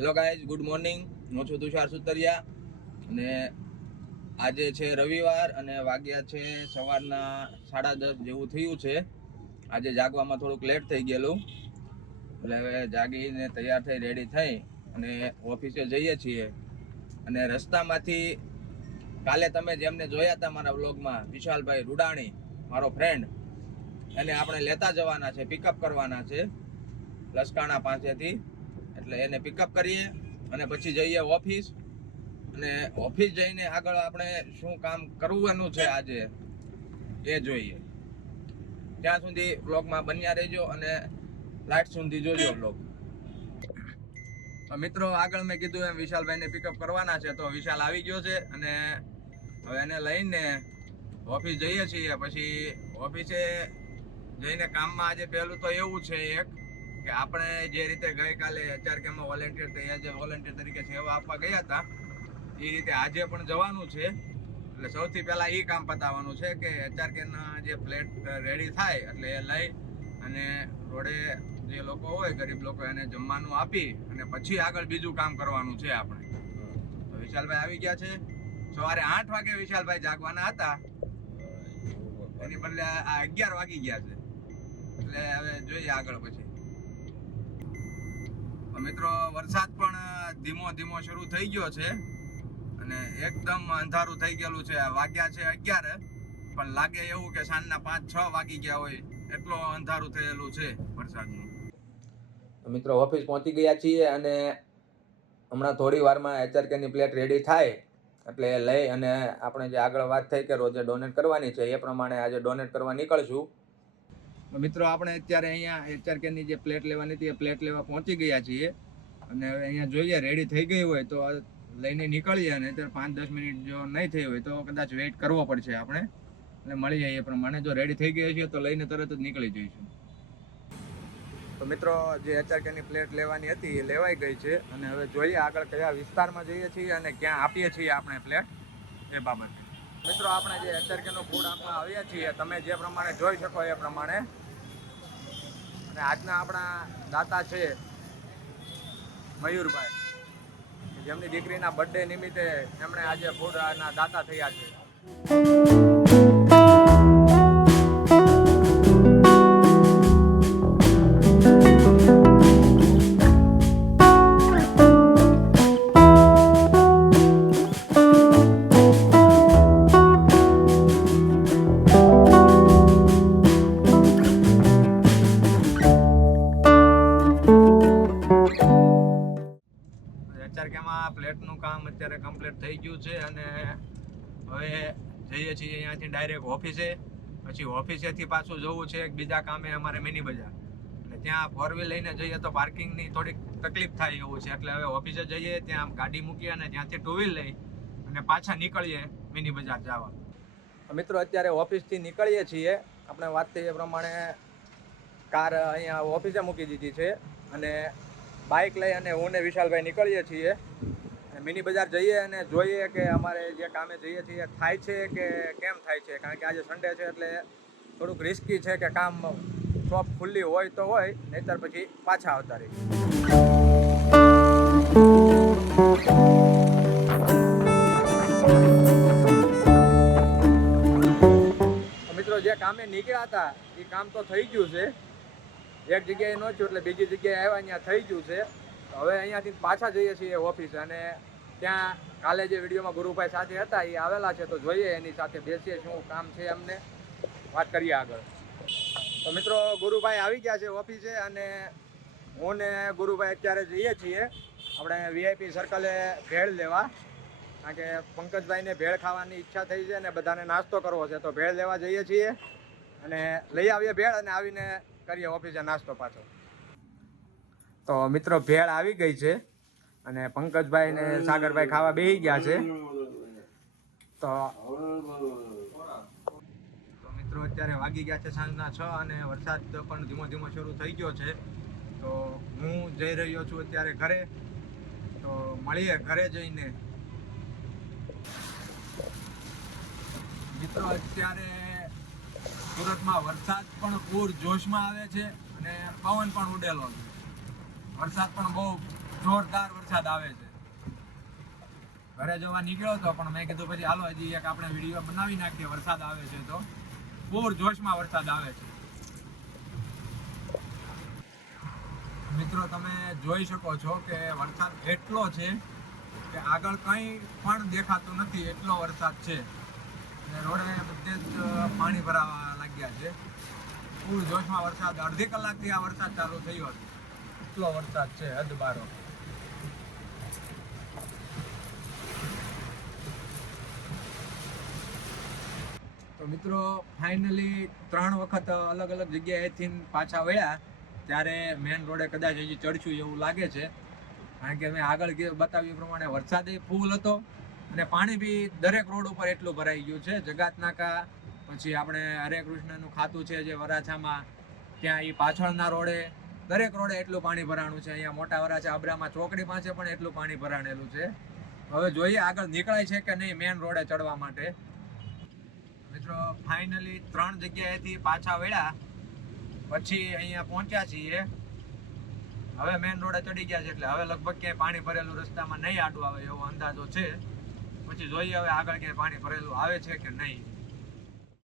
Hello guys, good morning. હું છું તુષાર સુતરિયા અને આજે છે રવિવાર અને વાગ્યા છે સવારના 10:30 જેવું થયું છે. આજે જાગવામાં થોડુંક લેટ થઈ ગયેલું એટલે હવે જાગીને તૈયાર થઈ રેડી થઈ અને ઓફિસે જઈએ છીએ. અને રસ્તામાંથી કાલે તમે જેમને જોયા હતા મારા વ્લોગમાં, વિશાલભાઈ રૂડાણી, મારો ફ્રેન્ડ, એને આપણે લેતા જવાના છે, પિકઅપ કરવાના છે લસકાણા પાસેથી. એટલે એને પિકઅપ કરીએ અને પછી જઈએ ઓફિસ. અને ઓફિસ જઈને આગળ આપણે શું કામ કરવાનું છે આજે એ જોઈએ. ત્યાં સુધી વ્લોગમાં બન્યા રહેજો અને લાસ્ટ સુધી જોજો વ્લોગ. તો મિત્રો, આગળ મેં કીધું એમ વિશાલભાઈને પિકઅપ કરવાના છે, તો વિશાલ આવી ગયો છે અને હવે એને લઈને ઓફિસ જઈએ છીએ. પછી ઓફિસે જઈને કામમાં આજે પહેલું તો એવું છે એક કે આપણે જે રીતે ગઈકાલે HRKમાં વોલેન્ટિયર તરીકે સેવા આપવા ગયા હતા એ રીતે આજે પણ જવાનું છે. એટલે સૌથી પહેલાં એ કામ પતાવવાનું છે કે HRKના જે ફ્લેટ રેડી થાય એટલે એ લઈ અને રોડે જે લોકો હોય ગરીબ લોકો એને જમવાનું આપી અને પછી આગળ બીજું કામ કરવાનું છે આપણે. તો વિશાલભાઈ આવી ગયા છે. સવારે 8 વાગે વિશાલભાઈ જાગવાના હતા, એની બદલે આ 11 વાગી ગયા છે. એટલે હવે જોઈએ આગળ પછી. મિત્રો, વરસાદ પણ ધીમો ધીમો શરૂ થઈ ગયો છે અને એકદમ અંધારું થઈ ગયેલું છે. વાગ્યા છે 11 પણ લાગે એવું કે સાંજના 5-6 વાગી ગયા હોય એટલો અંધારું થયેલું છે વરસાદનું. મિત્રો, ઓફિસ પહોંચી ગયા છીએ અને હમણાં થોડી વારમાં HRKની પ્લેટ રેડી થાય એટલે લઈ અને આપણે જે આગળ વાત થઈ કે રોજે ડોનેટ કરવાની છે એ પ્રમાણે આજે ડોનેટ કરવા નીકળશું. મિત્રો, આપણે અત્યારે અહીંયા HRKની જે પ્લેટ લેવાની હતી એ પ્લેટ લેવા પહોંચી ગયા છીએ અને હવે અહીંયા જોઈએ રેડી થઈ ગઈ હોય તો લઈને નીકળીએ. અને અત્યારે 5-10 મિનિટ જો નહીં થઈ હોય તો કદાચ વેઇટ કરવો પડશે આપણે, એટલે મળી જાય એ પ્રમાણે. જો રેડી થઈ ગઈ છે તો લઈને તરત જ નીકળી જઈશું. તો મિત્રો, જે HRKની પ્લેટ લેવાની હતી એ લેવાઈ ગઈ છે અને હવે જોઈએ આગળ કયા વિસ્તારમાં જઈએ છીએ અને ક્યાં આપીએ છીએ આપણે પ્લેટ એ બાબતે. મિત્રો, આપણે જે HRKનો ફૂડ આપવા આવ્યા છીએ તમે જે પ્રમાણે જોઈ શકો એ પ્રમાણે. અને આજના આપણા દાતા છે મયુરભાઈ, જેમની દીકરીના બર્થડે નિમિત્તે એમણે આજે ફૂડના દાતા થયા છે. HRKમાં પ્લેટનું કામ અત્યારે કમ્પ્લીટ થઈ ગયું છે અને હવે જઈએ છીએ અહીંયાથી ડાયરેક્ટ ઓફિસે. પછી ઓફિસેથી પાછું જવું છે એક બીજા કામે અમારે મિની બજાર, અને ત્યાં 4 વ્હીલ લઈને જઈએ તો પાર્કિંગની થોડીક તકલીફ થાય એવું છે. એટલે હવે ઓફિસે જઈએ, ત્યાં ગાડી મૂકીએ અને ત્યાંથી 2 વ્હીલ લઈ અને પાછા નીકળીએ મિની બજાર જવા. મિત્રો, અત્યારે ઓફિસથી નીકળીએ છીએ. આપણે વાત થઈ એ પ્રમાણે કાર અહીંયા ઓફિસે મૂકી દીધી છે અને બાઇક લઈ અને હું ને વિશાલભાઈ નીકળીએ છીએ. મિની બજાર જઈએ અને જોઈએ કે અમારે જે કામે જઈએ છીએ થાય છે કે કેમ થાય છે. કારણ કે આજે સન્ડે છે એટલે થોડુંક રિસ્કી છે કે કામ શોપ ખુલ્લી હોય તો હોય, નહીંતર પછી પાછા આવતા રહી. મિત્રો, જે કામે નીકળ્યા હતા એ કામ તો થઈ ગયું છે. એક જગ્યાએ નહોતું એટલે બીજી જગ્યાએ આવ્યા, અહીંયા થઈ ગયું છે. હવે અહીંયાથી પાછા જઈએ છીએ ઓફિસ અને ત્યાં કાલે જે વિડીયોમાં ગુરુભાઈ સાથે હતા એ આવેલા છે, તો જોઈએ એની સાથે બેસીએ શું કામ છે એમને વાત કરીએ આગળ. તો મિત્રો, ગુરુભાઈ આવી ગયા છે ઓફિસે અને હું ને ગુરુભાઈ અત્યારે જઈએ છીએ આપણે VIP સર્કલે ભેળ લેવા. કારણ કે પંકજભાઈને ભેળ ખાવાની ઈચ્છા થઈ છે અને બધાને નાસ્તો કરવો છે, તો ભેળ લેવા જઈએ છીએ અને લઈ આવીએ ભેળ અને આવીને કરીએ ઓફિસે નાસ્તો પાછો. તો મિત્રો, ભેળ આવી ગઈ છે અને પંકજભાઈ ને સાગરભાઈ ખાવા બેસી ગયા છે. તો મિત્રો, અત્યારે વાગી ગયા છે સાંજના 6 અને વરસાદ પણ ધીમો ધીમો શરૂ થઈ ગયો છે. તો હું જઈ રહ્યો છું અત્યારે ઘરે. તો મળીએ ઘરે જઈને. મિત્રો, અત્યારે સુરતમાં વરસાદ પણ પૂર જોશમાં આવે છે અને પવન પણ ઉડેલો છે. વરસાદ પણ બહુ જોરદાર વરસાદ આવે છે. ઘરે જવા નીકળ્યો હતો પણ મેં કીધું પછી હાલો હજી એક આપણે વિડીયો બનાવી નાખીએ. વરસાદ આવે છે તો પૂર જોશમાં વરસાદ આવે છે. મિત્રો તમે જોઈ શકો છો કે વરસાદ એટલો છે કે આગળ કંઈ પણ દેખાતું નથી, એટલો વરસાદ છે. અને રોડે બધે જ પાણી ભરાવા લાગ્યા છે. પૂર જોશમાં વરસાદ, અડધી કલાકથી આ વરસાદ ચાલુ થયો હતો. એટલો વરસાદ છે હદ બારો. તો મિત્રો ફાઇનલી 3 વખત અલગ અલગ જગ્યાએથી પાછા વળ્યા ત્યારે મેન રોડે કદાચ હજી ચડશું એવું લાગે છે. કારણ કે મેં આગળ બતાવ્યું પ્રમાણે વરસાદ ફૂલ હતો અને પાણી બી દરેક રોડ ઉપર એટલું ભરાઈ ગયું છે. જગાત નાકા, પછી આપણે હરે કૃષ્ણનું ખાતું છે જે વરાછામાં, ત્યાં એ પાછળના રોડે, દરેક રોડે એટલું પાણી ભરાણું છે. અહીંયા મોટા વરાછા અબ્રામા ચોકડી પાસે પણ એટલું પાણી ભરાણેલું છે. હવે જોઈએ આગળ નીકળાય છે કે નહીં મેન રોડે ચડવા માટે. મિત્રો ફાઇનલી 3 જગ્યાએથી પાછા વળ્યા પછી અહીંયા પહોંચ્યા છીએ. હવે મેન રોડે ચડી ગયા છે એટલે હવે લગભગ ક્યાંય પાણી ભરેલું રસ્તામાં નહીં આડું આવે એવો અંદાજો છે. પછી જોઈએ હવે આગળ ક્યાંય પાણી ભરેલું આવે છે કે નહીં.